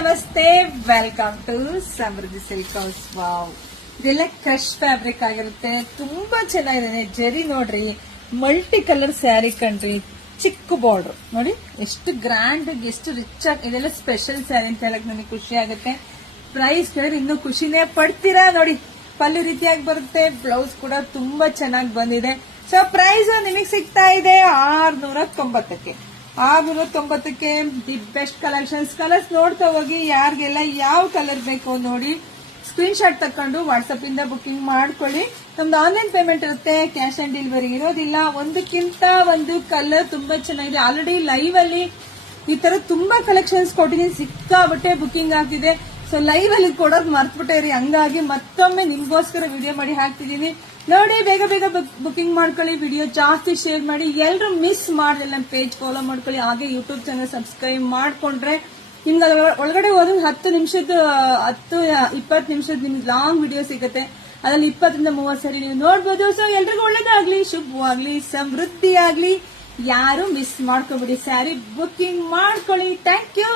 ನಮಸ್ತೆ, welcome to Samruddhi silk house. Wow, ಇದೆಲ್ಲ crush fabric ಆಗಿರುತ್ತೆ. ತುಂಬಾ ಚೆನ್ನಾಗಿದೆ. ಜರಿ ನೋಡ್ರಿ, ಮಲ್ಟಿ ಕಲರ್ ಸ್ಯಾರಿ ಕಣ್ರಿ, ಚಿಕ್ಕ ಬಾರ್ಡರ್ ನೋಡಿ, ಎಷ್ಟು ಗ್ರ್ಯಾಂಡ್, ಎಷ್ಟು ರಿಚ್ ಆಗಿ. ಇದೆಲ್ಲ ಸ್ಪೆಷಲ್ ಸ್ಯಾರಿ ಅಂತ ಹೇಳಕ್ ನನಗೆ ಖುಷಿ ಆಗುತ್ತೆ. ಪ್ರೈಸ್ ಕೇಳಿದ್ರೆ ಇನ್ನೂ ಖುಷಿನೇ ಪಡ್ತೀರಾ. ನೋಡಿ, ಪಲ್ಲು ರೀತಿಯಾಗಿ ಬರುತ್ತೆ. ಬ್ಲೌಸ್ ಕೂಡ ತುಂಬಾ ಚೆನ್ನಾಗಿ ಬಂದಿದೆ. ಸೊ ಪ್ರೈಸ್ ನಿಮಗೆ ಸಿಗ್ತಾ ಇದೆ 690ಕ್ಕೆ. 690ಕ್ಕೆ ದಿ ಬೆಸ್ಟ್ ಕಲೆಕ್ಷನ್ಸ್. ಕಲರ್ಸ್ ನೋಡ್ತಾ ಹೋಗಿ. ಯಾರಿಗೆಲ್ಲ ಯಾವ ಕಲರ್ ಬೇಕು ನೋಡಿ, ಸ್ಕ್ರೀನ್ ಶಾಟ್ ತಕೊಂಡು ವಾಟ್ಸ್ಆಪ್ ಇಂದ ಬುಕಿಂಗ್ ಮಾಡ್ಕೊಳ್ಳಿ. ನಮ್ದು ಆನ್ಲೈನ್ ಪೇಮೆಂಟ್ ಇರುತ್ತೆ, ಕ್ಯಾಶ್ ಆನ್ ಡೆಲಿವರಿ ಇರೋದಿಲ್ಲ. ಒಂದಕ್ಕಿಂತ ಒಂದು ಕಲರ್ ತುಂಬಾ ಚೆನ್ನಾಗಿದೆ. ಆಲ್ರೆಡಿ ಲೈವ್ ಅಲ್ಲಿ ಈ ತರ ತುಂಬಾ ಕಲೆಕ್ಷನ್ಸ್ ಕೊಟ್ಟಿದ್ದೀನಿ, ಸಿಕ್ಕಾಬಟ್ಟೆ ಬುಕಿಂಗ್ ಆಗ್ತಿದೆ. ಸೊ ಲೈವ್ ಅಲ್ಲಿ ಕೊಡೋದು ಮರ್ತ್ಬಿಟ್ಟೇರಿ, ಹಂಗಾಗಿ ಮತ್ತೊಮ್ಮೆ ನಿಮ್ಗೋಸ್ಕರ ವಿಡಿಯೋ ಮಾಡಿ ಹಾಕ್ತಿದ್ದೀನಿ. ನೋಡಿ, ಬೇಗ ಬೇಗ ಬುಕಿಂಗ್ ಮಾಡ್ಕೊಳ್ಳಿ. ವಿಡಿಯೋ ಜಾಸ್ತಿ ಶೇರ್ ಮಾಡಿ. ಎಲ್ಲರೂ ಮಿಸ್ ಮಾಡಿಲ್ಲ, ನಮ್ಮ ಪೇಜ್ ಫಾಲೋ ಮಾಡ್ಕೊಳ್ಳಿ. ಹಾಗೆ ಯೂಟ್ಯೂಬ್ ಚಾನಲ್ ಸಬ್ಸ್ಕ್ರೈಬ್ ಮಾಡ್ಕೊಂಡ್ರೆ ನಿಮ್ಗೆ ಒಳಗಡೆ ಹೋದ್ರೆ 10 ನಿಮಿಷದ 20 ನಿಮಿಷದ ನಿಮ್ಗೆ ಲಾಂಗ್ ವಿಡಿಯೋ ಸಿಗುತ್ತೆ. ಅದ್ರಲ್ಲಿ 20ರಿಂದ 30 ಸರಿ ನೀವು ನೋಡ್ಬೋದು. ಸೊ ಎಲ್ರಿಗೂ ಒಳ್ಳೇದಾಗ್ಲಿ, ಶುಭವಾಗ್ಲಿ, ಸಮೃದ್ಧಿ ಆಗ್ಲಿ. ಯಾರು ಮಿಸ್ ಮಾಡ್ಕೊಬಿಡಿ. ಸ್ಯಾರಿ ಬುಕಿಂಗ್ ಮಾಡ್ಕೊಳ್ಳಿ. Thank you.